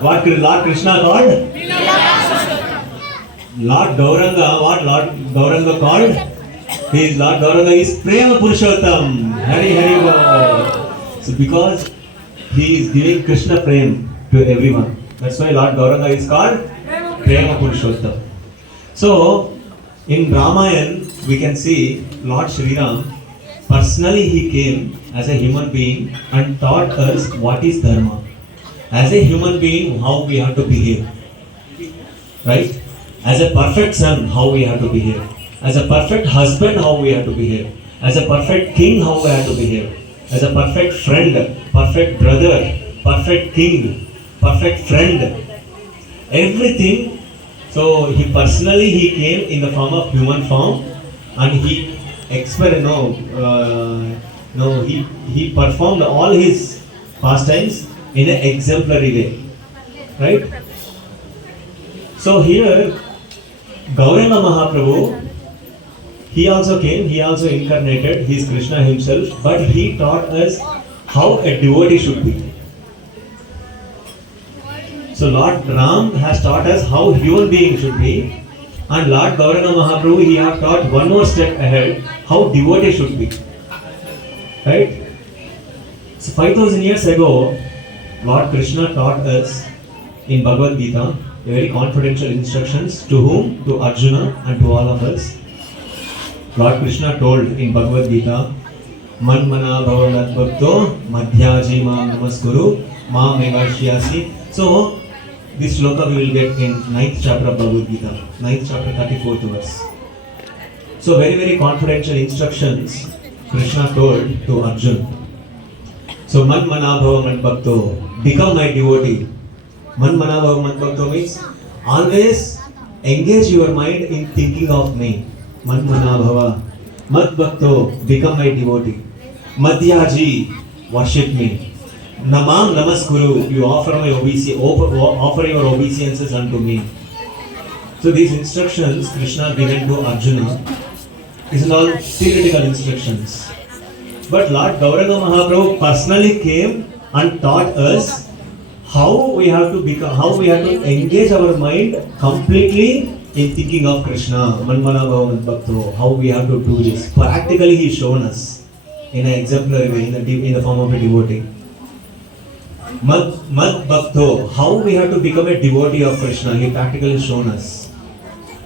What Lord Krishna called? Lord Gauranga, what Lord Gauranga called? Lord Gauranga is Prema Purushottam. Hari Hari Bo. So because he is giving Krishna Prem to everyone. That's why Lord Gauranga is called Prema Purushottam. So in Ramayana we can see Lord Shri Ram personally he came as a human being and taught us what is dharma. As a human being, how we have to behave. Right? As a perfect son, how we have to behave. As a perfect husband, how we have to behave. As a perfect king, how we have to behave. As a perfect friend, perfect brother, perfect king, perfect friend. Everything. So he personally he came in the form of human form and he he performed all his pastimes in an exemplary way. Right? So here Gauranga Mahaprabhu, he also came, he also incarnated, he is Krishna himself, but he taught us how a devotee should be. So Lord Ram has taught us how human being should be, and Lord Gauranga Mahaprabhu, he has taught one more step ahead, how devotee should be. Right? So 5000 years ago, Lord Krishna taught us in Bhagavad Gita very confidential instructions to whom? To Arjuna and to all of us. Lord Krishna told in Bhagavad Gita, Man mana bhavanat bhakto madhyaji mam namaskuru mam evashyasi. So this shloka we will get in 9th chapter of Bhagavad Gita, 9th chapter 34th verse. So very confidential instructions Krishna told to Arjuna. So man mana bhavanat bhakto, become my devotee. Man mana bhava man bhakto means always engage your mind in thinking of me. Man mana bhava mat bhakto, become my devotee. Madhyaji, worship me. Namam namaskuru, you offer your obeisances unto me. So these instructions Krishna given to Arjuna, these are all theoretical instructions. But Lord Gauranga Mahaprabhu personally came and taught us how we have to engage our mind completely in thinking of Krishna. Manmana Bhavan Bhakto. How we have to do this. Practically he shown us in an exemplary way, in the form of a devotee. Mad Bhakto. How we have to become a devotee of Krishna. He practically shown us.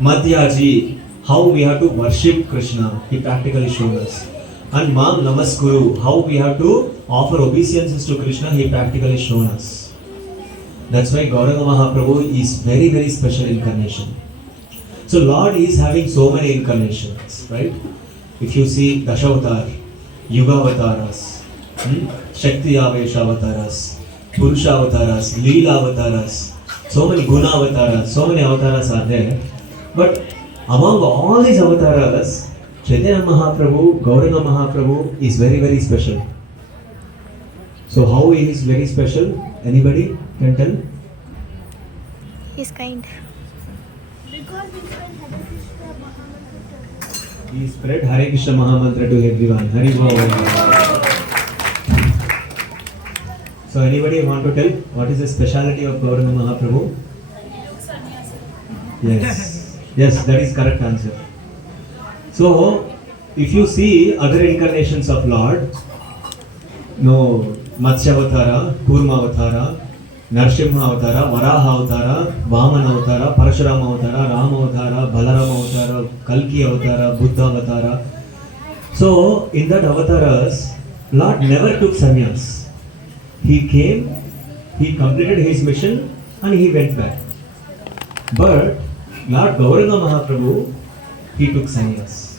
Madhyaji. How we have to worship Krishna. He practically shown us. And Mam Namaskuru. How we have to offer obeisances to Krishna. He practically shown us. That's why Gauranga Mahaprabhu is very special incarnation. So Lord is having so many incarnations, right? If you see Dashavatar, Yuga Avataras, Shakti Avesha Avataras, Purusha Avataras, Leela Avataras, so many Guna Avataras, so many Avataras are there. But among all these Avataras, Chaitanya Mahaprabhu, Gauranga Mahaprabhu is very special. So how he is very special? Anybody can tell? He's kind. Because he spread Hare Krishna Mahamantra to everyone. Hari Bo. So anybody want to tell what is the speciality of Gauranga Mahaprabhu? Yes, that is correct answer. So if you see other incarnations of Lord, Matsya Avatara, Kurma Avatara, Narsimha Avatara, Varaha Avatara, Vamana Avatara, Parashurama Avatara, Rama Avatara, Balarama Avatara, Kalki Avatara, Buddha Avatara. So in that avatars, Lord never took sannyas. He came, he completed his mission and he went back. But Lord Gauranga Mahaprabhu, he took sannyas.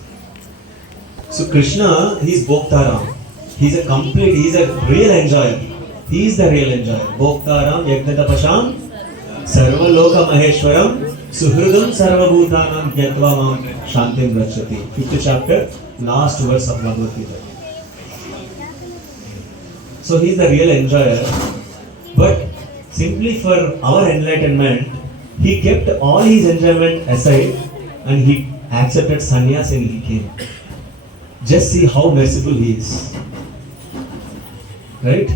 So Krishna, he is Bhoktaram. He is a real enjoyer. He is the real enjoyer. Bhoktaram Yagnatapasham Sarvaloka Maheshwaram Suhridam Sarvabhutanam Gyatva Mam Shantim Rachati. 5th chapter, last verse of Bhagavad Gita. So he is the real enjoyer. But simply for our enlightenment, he kept all his enjoyment aside and he accepted sannyas and he came. Just see how merciful he is. Right?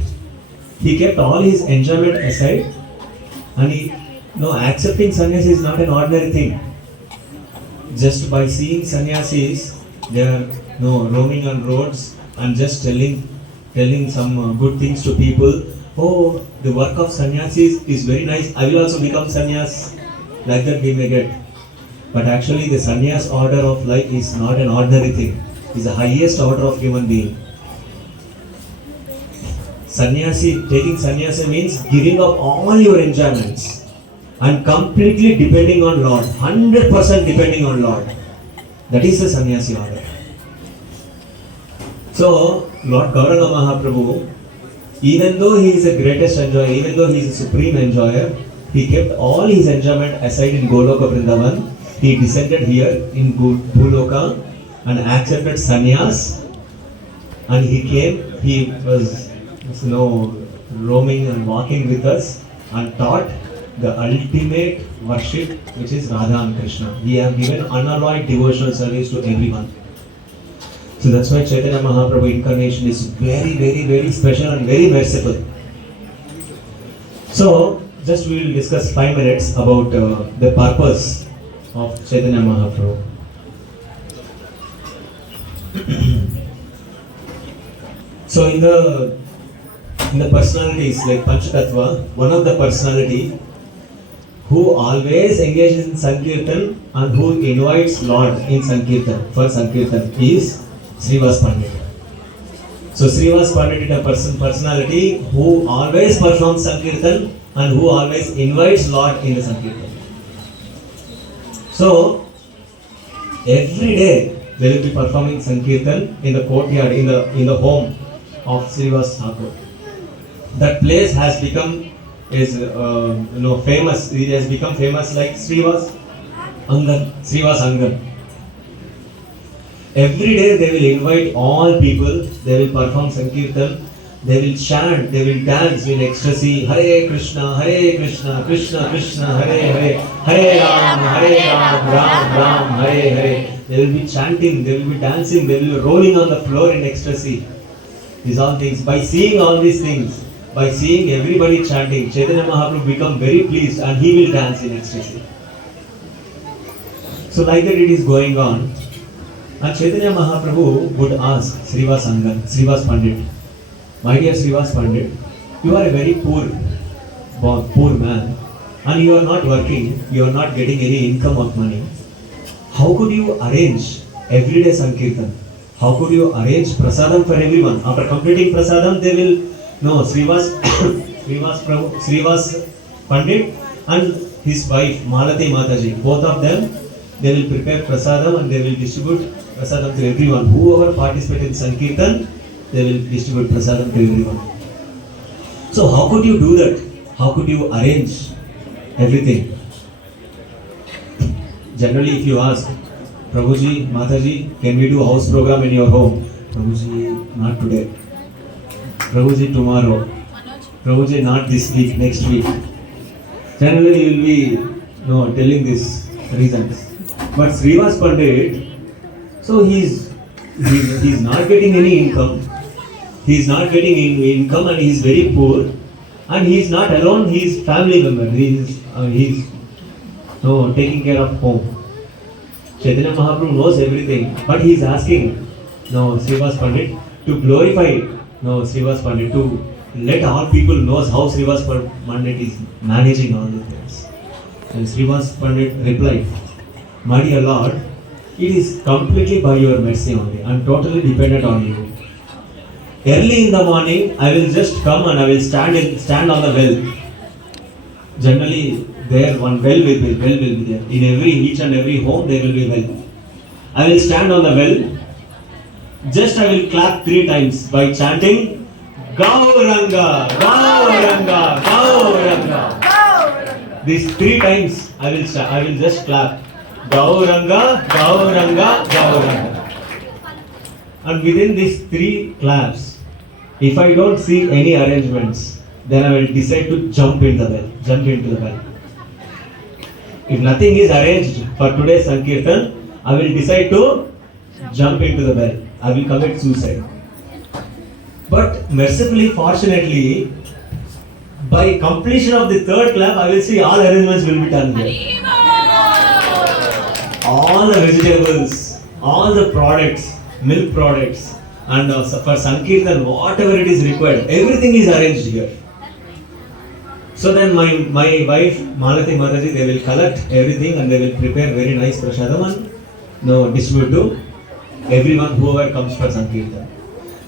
He kept all his enjoyment aside And accepting sannyas is not an ordinary thing. Just by seeing sannyasis, they are roaming on roads and just telling some good things to people. Oh, the work of sannyasis is very nice. I will also become sannyas. Like that we may get. But actually, the sannyas order of life is not an ordinary thing. It's the highest order of human being. Taking sannyasi means giving up all your enjoyments and completely depending on Lord, 100% depending on Lord. That is the sannyasi order. So, Lord Gauranga Mahaprabhu, even though he is the greatest enjoyer, even though he is the supreme enjoyer, he kept all his enjoyment aside in Goloka Vrindavan. He descended here in Bhuloka and accepted sannyas, and he was roaming and walking with us and taught the ultimate worship, which is Radha and Krishna. He have given unalloyed devotional service to everyone. So that's why Chaitanya Mahaprabhu incarnation is very, very, very special and very merciful. So just we will discuss 5 minutes about the purpose of Chaitanya Mahaprabhu. So in the personalities like Panchatattva, one of the personality who always engages in Sankirtan and who invites Lord in Sankirtan, for Sankirtan, is Srivas Pandit. So Srivas Pandit is a personality who always performs Sankirtan and who always invites Lord in the Sankirtan. So every day they will be performing Sankirtan in the courtyard, in the home of Srivas Thakur. That place has become famous. It has become famous like Srivas Angan. Every day they will invite all people. They will perform Sankirtan. They will chant. They will dance in ecstasy. Hare Krishna, Krishna Krishna, Hare Ram, Ram Ram, Hare. They will be chanting. They will be dancing. They will be rolling on the floor in ecstasy. These all things. By seeing all these things, by seeing everybody chanting, Chaitanya Mahaprabhu become very pleased and he will dance in ecstasy. So like that it is going on. And Chaitanya Mahaprabhu would ask Srivas Pandit, my dear Srivas Pandit, you are a very poor man and you are not working, you are not getting any income of money. How could you arrange everyday Sankirtan? How could you arrange prasadam for everyone? After completing prasadam, they will Srivas Pandit and his wife Malati Mataji, both of them, they will prepare prasadam and they will distribute prasadam to everyone. Whoever participates in Sankirtan, they will distribute prasadam to everyone. So how could you do that? How could you arrange everything? Generally, if you ask, Prabhuji, Mataji, can we do house program in your home? Prabhuji, not today. Prabhuji, tomorrow. Prabhuji, not this week, next week. Generally, you will be telling these reasons. But Srivas Pandit, so he's not getting any income. He is not getting income and he is very poor. And he is not alone, he is family member. He is taking care of home. Chaitanya Mahaprabhu knows everything, but he is asking Srivas Pandit to glorify Srivas Pandit, to let all people know how Srivas Pandit is managing all the things. And Srivas Pandit replied, my dear Lord, it is completely by your mercy only. I am totally dependent on you. Early in the morning, I will just come and I will stand on the well. Generally, there one well will be there. In each and every home, there will be a well. I will stand on the well. Just I will clap 3 times by chanting Gauranga, Gauranga, Gauranga. These 3 times I will just clap Gauranga, Gauranga, Gauranga. And within these 3 claps, if I don't see any arrangements, then I will decide to jump into the well. If nothing is arranged for today's Sankirtan, I will decide to jump into the well. I will commit suicide. But mercifully, fortunately, By completion of the third clap, I will see all arrangements will be done here. All the vegetables, all the products, milk products, and for Sankirtan, whatever it is required, everything is arranged here. So then my wife, Malati Mataji, they will collect everything and they will prepare very nice prasadam and distribute to everyone, whoever comes for Sankirtan.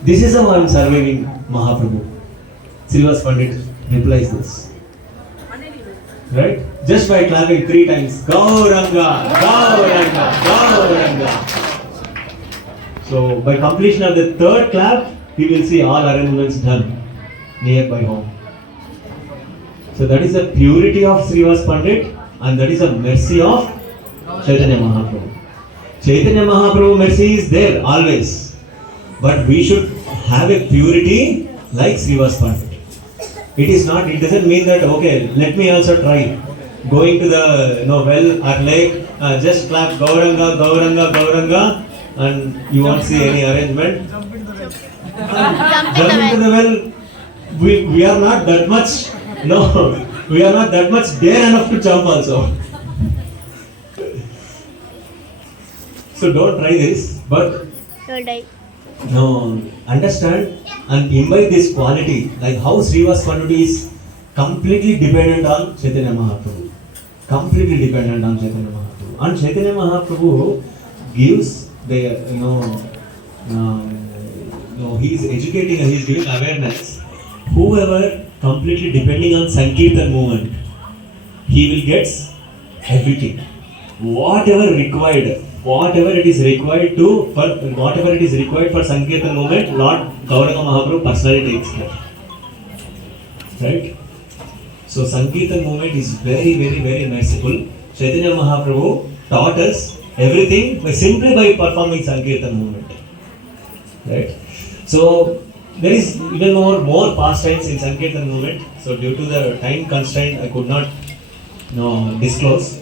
This is how I am surviving Mahaprabhu. Srivas Pandit replies this. Right? Just by clapping 3 times, Gauranga, Gauranga, Gauranga. So by completion of the third clap, he will see all arrangements done nearby home. So that is the purity of Srivas Pandit and that is the mercy of Chaitanya Mahaprabhu. Chaitanya Mahaprabhu mercy is there always. But we should have a purity like Srivas Pandit. It doesn't mean that, okay, let me also try. Going to the well or lake, just clap Gauranga, Gauranga, Gauranga, and you won't see any arrangement. Jump into the well. We are not that much, we are not that much dare enough to jump also. So don't try this, but understand and imbibe this quality, like how Srivas Pandit is completely dependent on Chaitanya Mahaprabhu. Completely dependent on Chaitanya Mahaprabhu. And Chaitanya Mahaprabhu gives the, he is educating and he is giving awareness. Whoever completely depending on Sankirtan movement, he will get everything. Whatever it is required for Sankirtan movement, Lord Gauranga Mahaprabhu personally takes care. Right? So Sankirtan movement is very, very, very merciful. Chaitanya Mahaprabhu taught us everything simply by performing Sankirtan movement. Right? So there is even more pastimes in Sankirtan movement. So due to the time constraint, I could not disclose.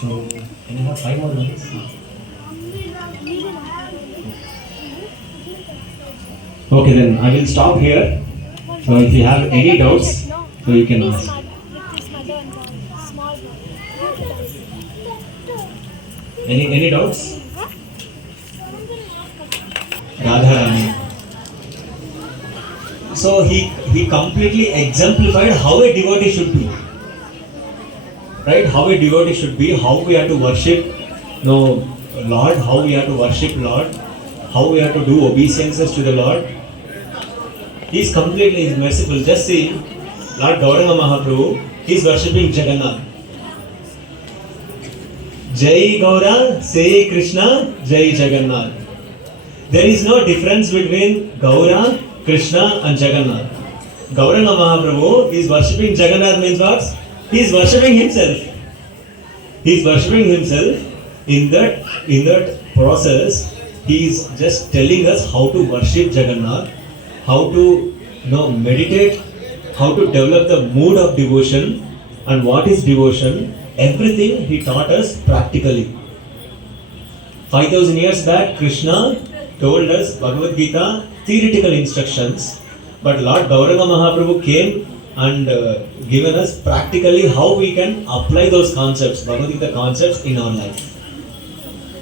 So, can you have 5 more minutes? Okay, then I will stop here. So, if you have any doubts, so you can ask. Any doubts? Radharani. So he completely exemplified how a devotee should be. Right? How a devotee should be, how we have to worship Lord, how we have to worship Lord, how we have to do obeisances to the Lord. He is completely merciful. Just see, Lord Gauranga Mahaprabhu, he is worshipping Jagannath. Jai Gaura, say Krishna, Jai Jagannath. There is no difference between Gaura, Krishna and Jagannath. Gauranga Mahaprabhu is worshipping Jagannath means what? He is worshipping himself. He is worshipping himself. In that process, he is just telling us how to worship Jagannath, how to meditate, how to develop the mood of devotion, and what is devotion. Everything he taught us practically. 5,000 years back, Krishna told us Bhagavad Gita theoretical instructions, but Lord Gauranga Mahaprabhu came and given us practically how we can apply those concepts, Bhagavad Gita concepts in our life.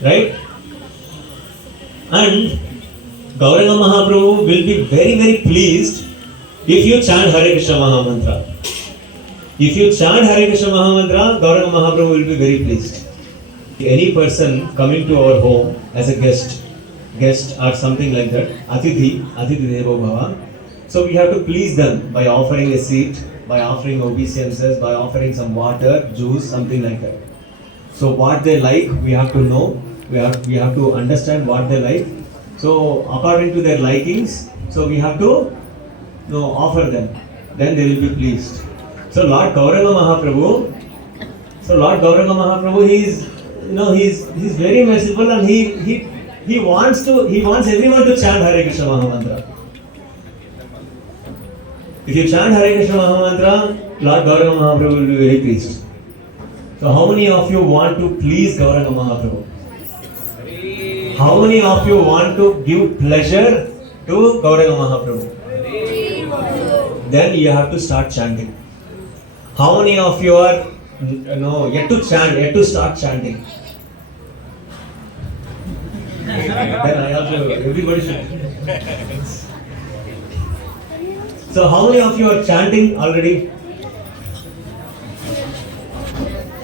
Right? And Gauranga Mahaprabhu will be very, very pleased if you chant Hare Krishna Mahamantra. If you chant Hare Krishna Mahamantra, Gauranga Mahaprabhu will be very pleased. Any person coming to our home as a guest or something like that, Atithi Devo Bhava. So we have to please them by offering a seat, by offering obeisances, by offering some water, juice, something like that. So what they like, we have to know. We have to understand what they like. So according to their likings, so we have to offer them. Then they will be pleased. So Lord Gauranga Mahaprabhu, he's very merciful and he wants everyone to chant Hare Krishna Mahamantra. If you chant Hare Krishna Mahamantra, Lord Gauranga Mahaprabhu will be very pleased. So how many of you want to please Gauranga Mahaprabhu? How many of you want to give pleasure to Gauranga Mahaprabhu? Then you have to start chanting. How many of you are yet to chant, yet to start chanting? Then I also, everybody should. So how many of you are chanting already?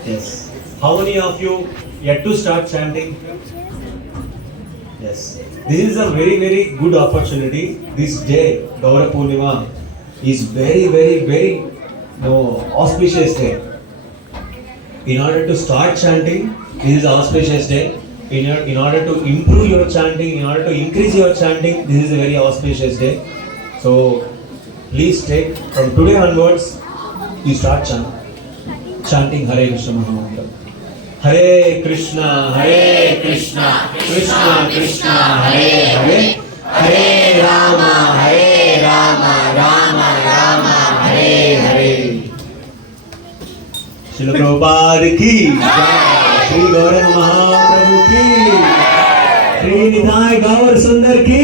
Yes. How many of you yet to start chanting? Yes. This is a very, very good opportunity. This day, Gaura Purnima, is very, very, very auspicious day. In order to start chanting, this is an auspicious day. In order to improve your chanting, in order to increase your chanting, this is a very auspicious day. So please take from today onwards, you start chanting Hare Krishna Mahamantra. Hare Krishna, Krishna Krishna, Hare Hare, Hare Rama, Rama Rama, Hare Hare. Srila Prabhupada ki jai, Shri Gauranga Mahaprabhu ki, Shri Nithai Gaur Sundar ki.